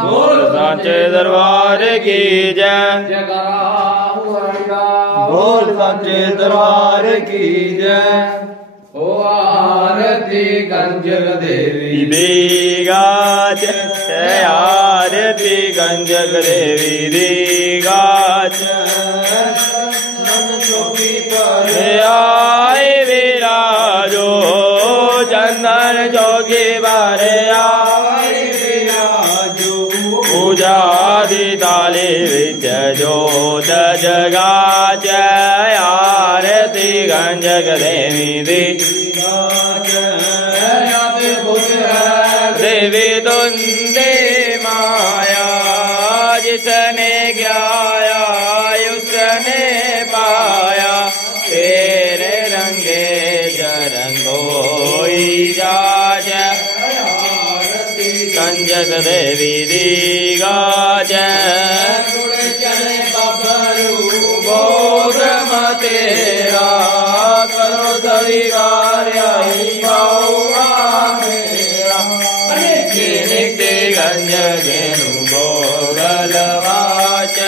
बोल साचे दरबार की जय। बोल साचे दरबार की जय। ओ आरती गंजक देवी दी गाज, आरती गंजक देवी दी गाज। आए विराजो चंदन चौकी बारे आए विराजो। पूजा दी ताली विच जोत जगा जय। आरती गंजक देवी दी देवी तुंदे माया। जिसने ज्ञाया उसने पाया। तेरे रंगे जरंगोई जाज। कंजक देवी दी गाज। भोग तेरा करो स्वीकार नित्य गंज गेनु भोगलवाच।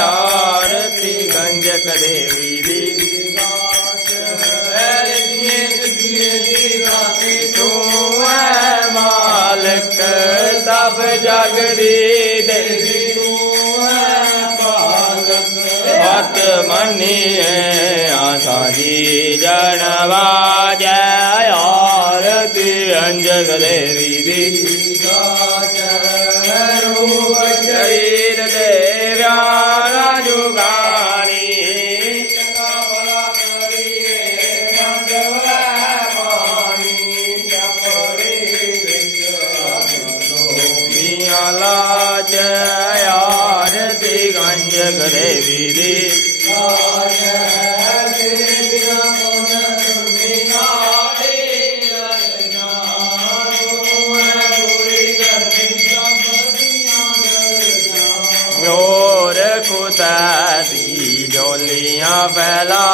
आरती गंजक देवी दी तू है मालिक सब जग दी देवी। तू है पालक हत मनिए आशा जी जनवाज। आरती गंजक देवी दी शरीर देव्या जुगानी। लाज आरती गंजक देवी दी और कुता दी जोलियां फैला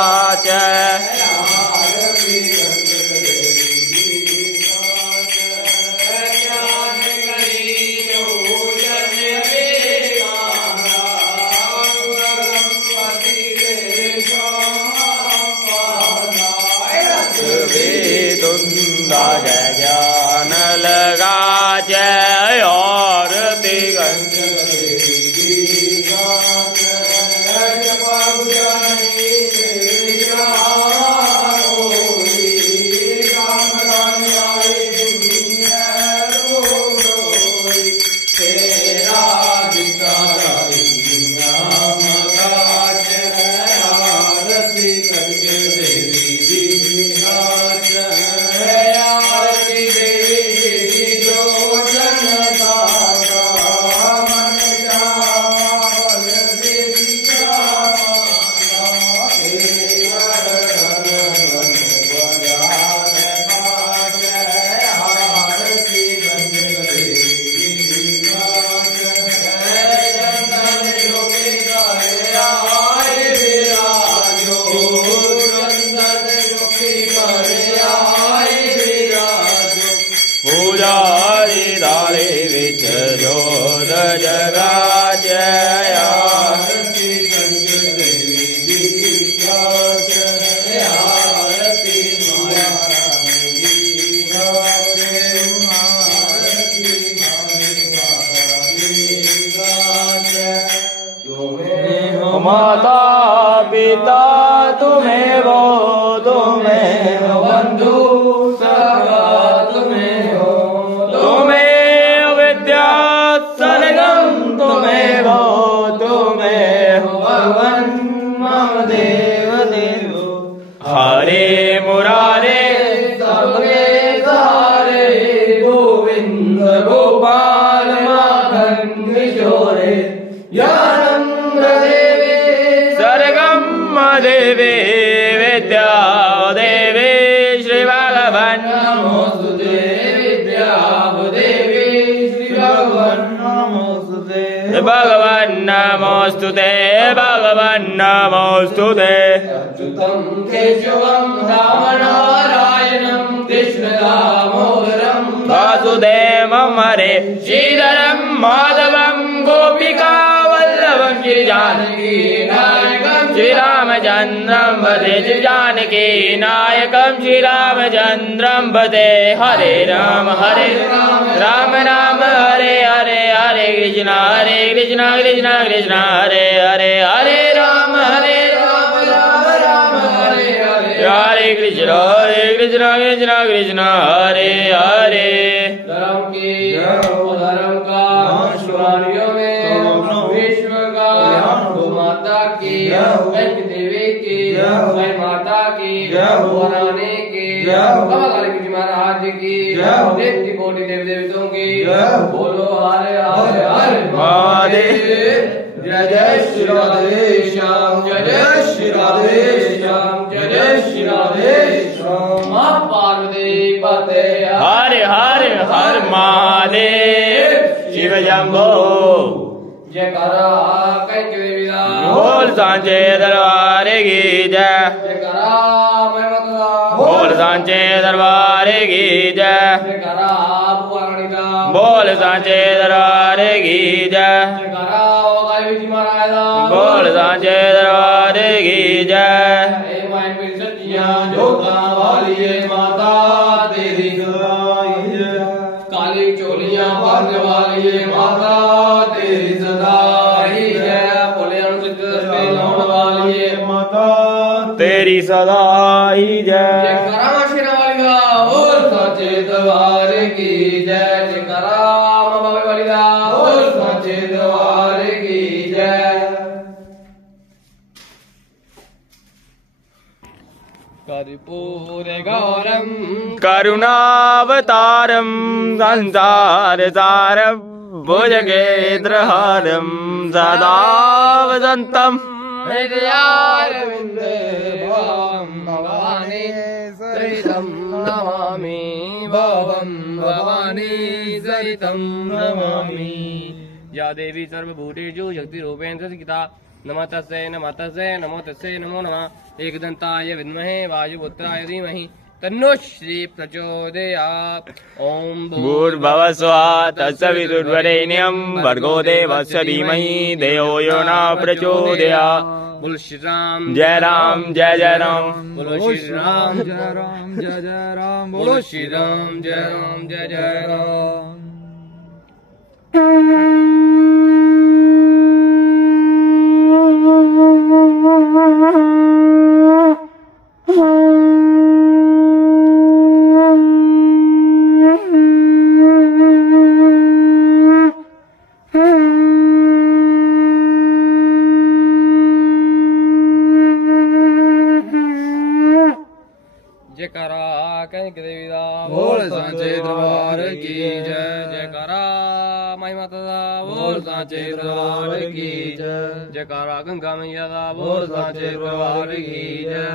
ज्ञान लगा जय। आरती गंजक पूजारी दाले विच जोत जगा जय। आरती गंजक देवी दी गाज। आरती माया दी गाज। तुम्हें हो माता पिता तुम्हें वो तुम्हें हो बंधु सगा तुम्हें हो। तुम्हें विद्या सरगम तुम्हें हो। तुम्हें हो भगवन मम देव देवो। हरे मुरारे सबके सारे गोविंद गोपाल माखन किशोरे। यानंद देवे सरगम देवे विद्या देवे श्री भगवान नमोस्तुते। विद्या देवी श्री भगवान नमोस्तुते। भगवान नमोस्तुते भगवान नमोस्तुते। अच्युतं केशवं राम नारायणं कृष्ण दामोदरं वासुदेवं वासुदेवं हरे श्रीधरं माधवं गोपिका वल्लभं गिरिजानकी नायकं श्रीरामचन्द्रं भजे जानकी नायकं श्रीरामचन्द्रं भजे हरे राम राम राम हरे हरे हरे कृष्ण कृष्ण कृष्ण हरे हरे हरे राम राम राम हरे हरे कृष्ण कृष्ण कृष्ण हरे हरे। धर्म की धर्म का शिवालयों में विश्व का गो माता की वैष्णो देवी की वै माता की रानी की बाबा काली कृष्ण महाराज की नित्य कोटि देवी देवताओं की बोलो हरे हरे हरे महादेव। जय जय श्री राधे श्याम जय जय श्री राधे श्याम जय जय श्री राधे श्याम मां पार्वती पते हरे हरे हर महादेव शिव जम्बो जयकारा कैके देवीदा बोल सांचे दरबार की जय जयकारा मैं माता बोल सांचे दरबार की जय जयकारा पुराणी दा बोल सांचे दरबार की जय जयकारा काली जी महाराज दा बोल सांचे दरबार की जय। हे मां पीर सच्चियां जोता वाली है माता तेरी सदाई जय काली चोलियां भरने वाली है माता तेरी सदाई जय बोले अनुचित पे लाउन वाली है माता तेरी सदाई जय। जयकारा शेरावाली दा बोल साचे दरबार की जय जयकारा मां बाबे वाली दा बोल साचे दरबार की जय। कर्पूर गौरम करुणावतारं संसारसारं भुजगेन्द्रहारं सदा वसन्तं हृदयारविन्दे भवानी सहितं नमामि भवं भवानी सहितं नमामि। या देवी सर्वभूतेषु शक्तिरूपेण संस्थिता नमः तस्यै नमो तस्यै नमो नमः। एकदन्ताय विद्महे वायुपुत्राय धीमहि तन्नो श्री प्रचोदयात्। ओम भूर्भुवः स्वः तत्सवितुर्वरेण्यं भर्गो देवस्य धीमहि धियो यो न प्रचोदयात्। बोलो श्री राम जय राम जय जय राम बोलो श्री राम जय राम जय जय राम बोलो श्री राम जय जय राम। जयकारा कनक देवी दा बोल सांचे दरबार की जय जयकारा माई माता दा बोल सांचे दरबार की जय जयकारा गंगा मैया दा बोल सांचे दरबार की जय।